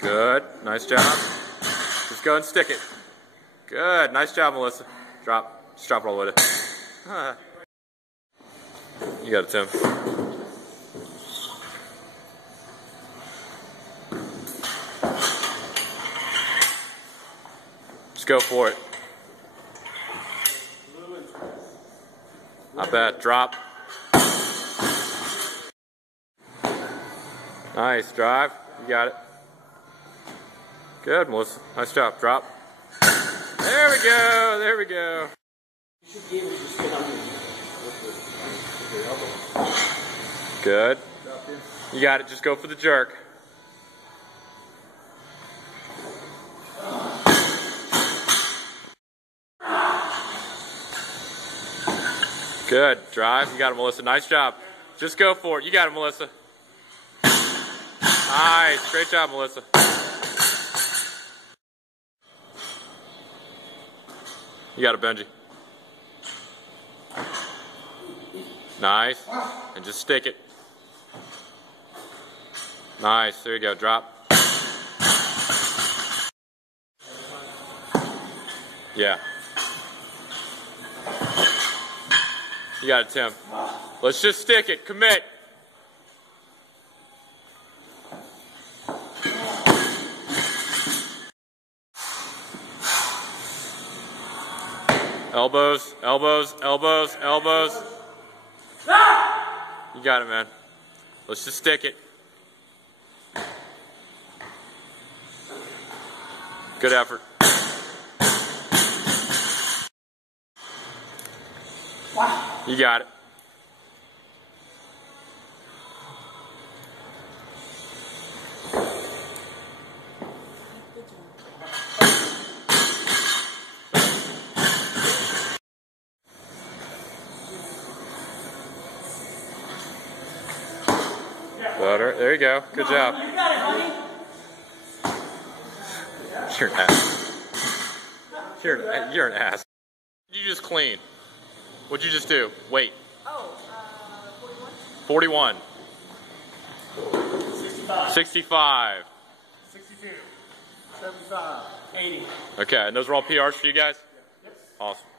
Good. Nice job. Just go and stick it. Good. Nice job, Melissa. Drop. Just drop it all the way to. You got it, Tim. Just go for it. Not bad. Drop. Nice. Drive. You got it. Good, Melissa. Nice job. Drop. There we go. There we go. You should be able to spin on your elbow. Good. You got it. Just go for the jerk. Good. Drive. You got it, Melissa. Nice job. Just go for it. You got it, Melissa. Nice. Great job, Melissa. You got it, Benji. Nice. And just stick it. Nice. There you go. Drop. Yeah. You got it, Tim. Let's just stick it. Commit. Elbows, elbows, elbows, elbows. You got it, man. Let's just stick it. Good effort. You got it. Better. There you go. Good job. You got it, honey. You're an ass. You're an ass. You just clean. What'd you just do? Wait. Oh, 41? 41. 65. 65. 62. 75. 80. Okay, and those are all PRs for you guys? Yep. Awesome.